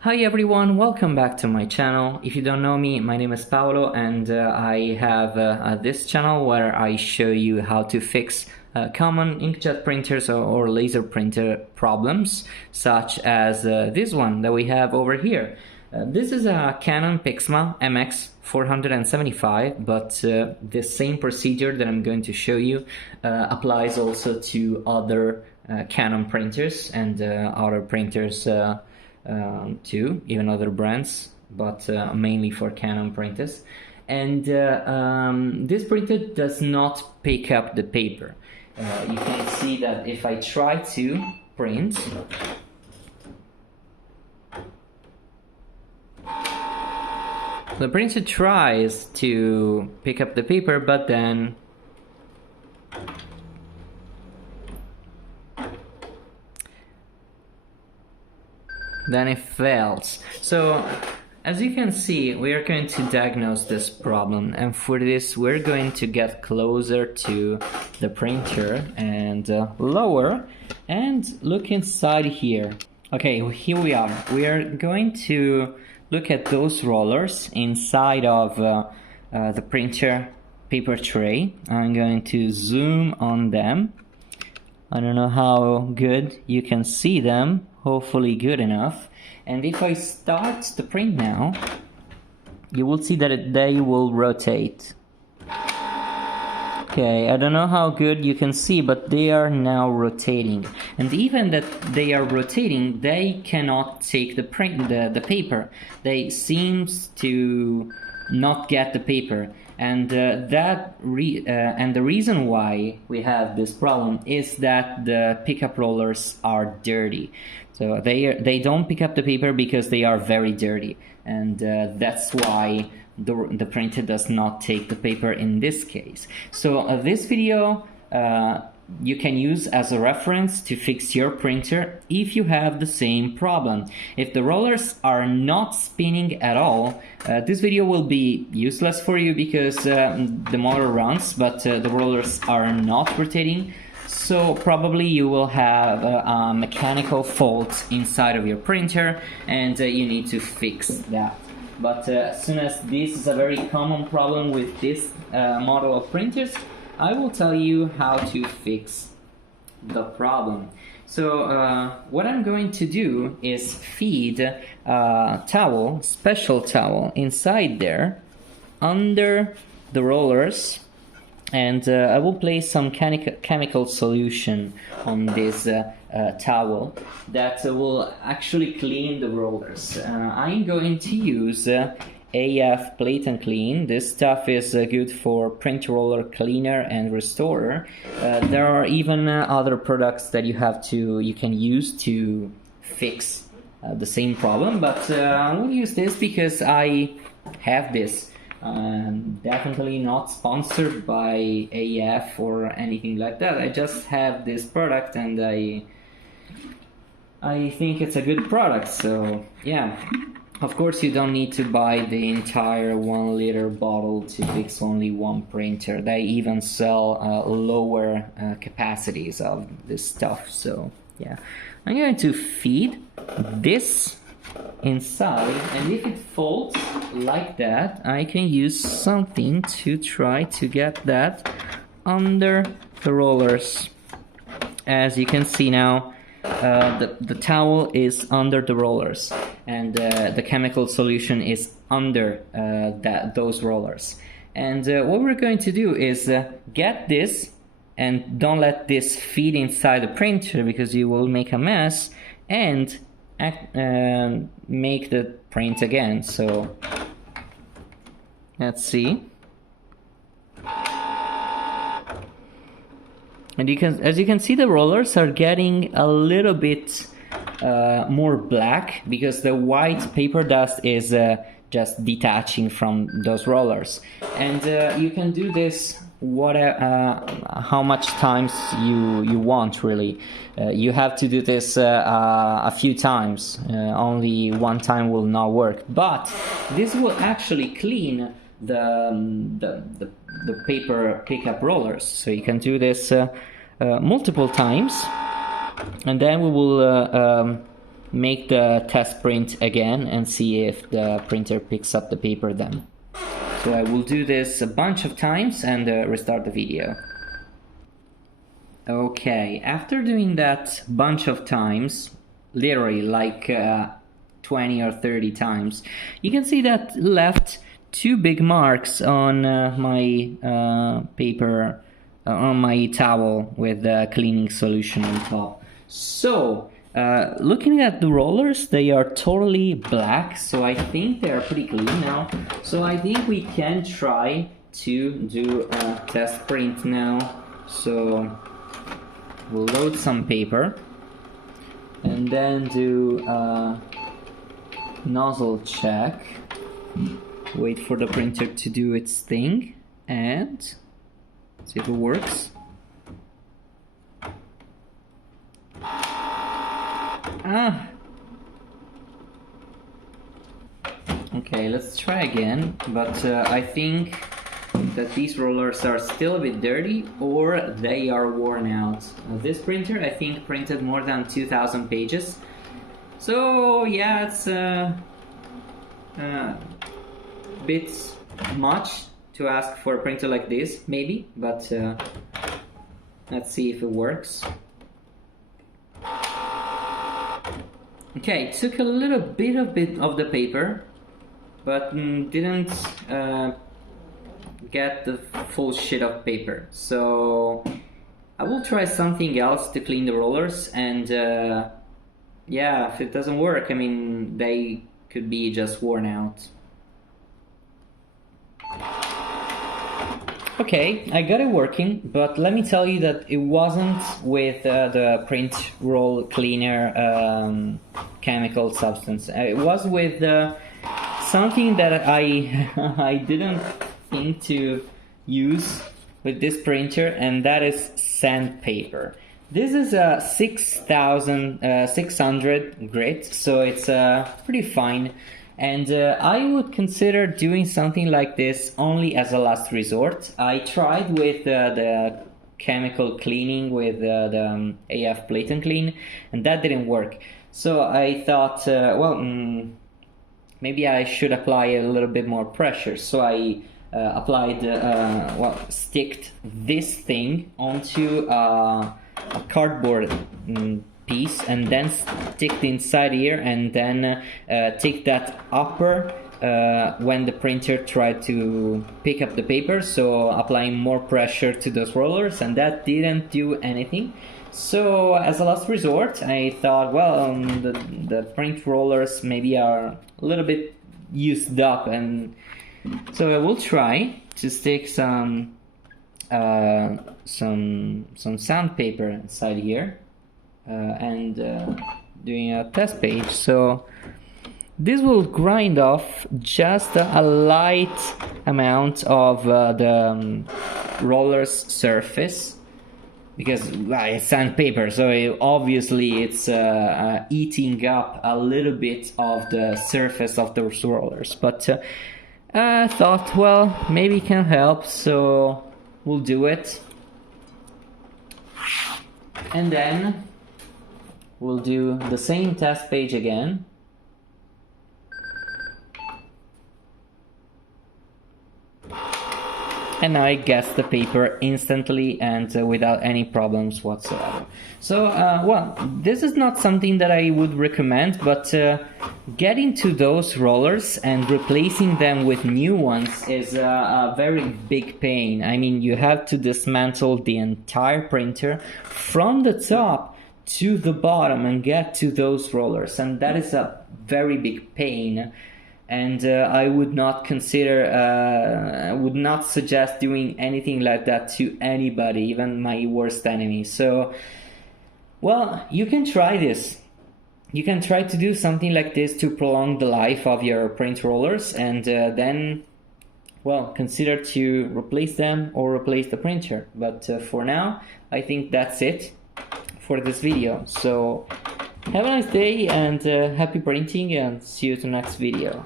Hi everyone, welcome back to my channel. If you don't know me, my name is Paolo and I have this channel where I show you how to fix common inkjet printers or laser printer problems, such as this one that we have over here. This is a Canon Pixma MX475, but the same procedure that I'm going to show you applies also to other Canon printers and other printers too, even other brands, but mainly for Canon printers. And this printer does not pick up the paper. You can see that if I try to print, the printer tries to pick up the paper, but then it fails. So as you can see, we are going to diagnose this problem, and for this we're going to get closer to the printer and lower and look inside here. Okay, here we are. We are going to look at those rollers inside of the printer paper tray. I'm going to zoom on them. I don't know how good you can see them, hopefully good enough. And if I start the print now, you will see that they will rotate. Okay, I don't know how good you can see, but they are now rotating. And even that they are rotating, they cannot take the paper. They seems to not get the paper. And the reason why we have this problem is that the pickup rollers are dirty. So they don't pick up the paper because they are very dirty, and that's why the printer does not take the paper in this case. So this video you can use as a reference to fix your printer if you have the same problem. If the rollers are not spinning at all, this video will be useless for you because the motor runs, but the rollers are not rotating. So probably you will have a mechanical fault inside of your printer, and you need to fix that. But as soon as this is a very common problem with this model of printers, I will tell you how to fix the problem. So what I'm going to do is feed a towel, special towel, inside there under the rollers, and I will place some chemical solution on this towel that will actually clean the rollers. I'm going to use AF Plate and Clean. This stuff is good for print roller cleaner and restorer. There are even other products that you can use to fix the same problem, but I will use this because I have this. Definitely not sponsored by AF or anything like that. I just have this product and I think it's a good product, so yeah. Of course, you don't need to buy the entire 1 liter bottle to fix only one printer. They even sell lower capacities of this stuff. So yeah, I'm going to feed this inside, and if it folds like that, I can use something to try to get that under the rollers. As you can see now, the towel is under the rollers, and the chemical solution is under those rollers. And what we're going to do is get this, and don't let this feed inside the printer because you will make a mess and make the print again. So let's see. And as you can see, the rollers are getting a little bit more black because the white paper dust is just detaching from those rollers. And you can do this how much times you want, really. You have to do this a few times. Only one time will not work, but this will actually clean the paper pickup rollers. So you can do this multiple times, and then we will make the test print again and see if the printer picks up the paper then. So I will do this a bunch of times and restart the video. Okay, after doing that bunch of times, literally like 20 or 30 times, you can see that left two big marks on my paper, on my towel with the cleaning solution on top. So looking at the rollers, they are totally black, so I think they are pretty clean now. So I think we can try to do a test print now. So we'll load some paper and then do a nozzle check. Wait for the printer to do its thing and see if it works. Okay, let's try again, but I think that these rollers are still a bit dirty or they are worn out. This printer I think printed more than 2000 pages, so yeah, it's a bit much to ask for a printer like this, maybe, but let's see if it works. Okay, it took a little bit of the paper, but didn't get the full sheet of paper. So I will try something else to clean the rollers, and yeah, if it doesn't work, I mean, they could be just worn out. Okay, I got it working, but let me tell you that it wasn't with the print roll cleaner chemical substance. It was with something that I didn't think to use with this printer, and that is sandpaper. This is a 6600 grit, so it's pretty fine. And I would consider doing something like this only as a last resort. I tried with the chemical cleaning with the AF Plate and Clean, and that didn't work. So I thought, well, maybe I should apply a little bit more pressure. So I applied, well, sticked this thing onto a cardboard piece, and then stick the inside here, and then take that upper when the printer tried to pick up the paper, so applying more pressure to those rollers, and that didn't do anything. So as a last resort, I thought, well, the print rollers maybe are a little bit used up, and so I will try to stick some sandpaper inside here. And doing a test page. So this will grind off just a light amount of the roller's surface, because it's sandpaper, so obviously it's eating up a little bit of the surface of those rollers. But I thought, well, maybe it can help, so we'll do it. And then we'll do the same test page again. And now it gets the paper instantly and without any problems whatsoever. So, well, this is not something that I would recommend, but getting to those rollers and replacing them with new ones is a very big pain. I mean, you have to dismantle the entire printer from the top to the bottom and get to those rollers, and that is a very big pain. And I would not consider, would not suggest doing anything like that to anybody, even my worst enemy. So, well, you can try this. You can try to do something like this to prolong the life of your print rollers, and then, well, consider to replace them or replace the printer. But for now, I think that's it for this video. So, have a nice day and happy printing, and see you to the next video.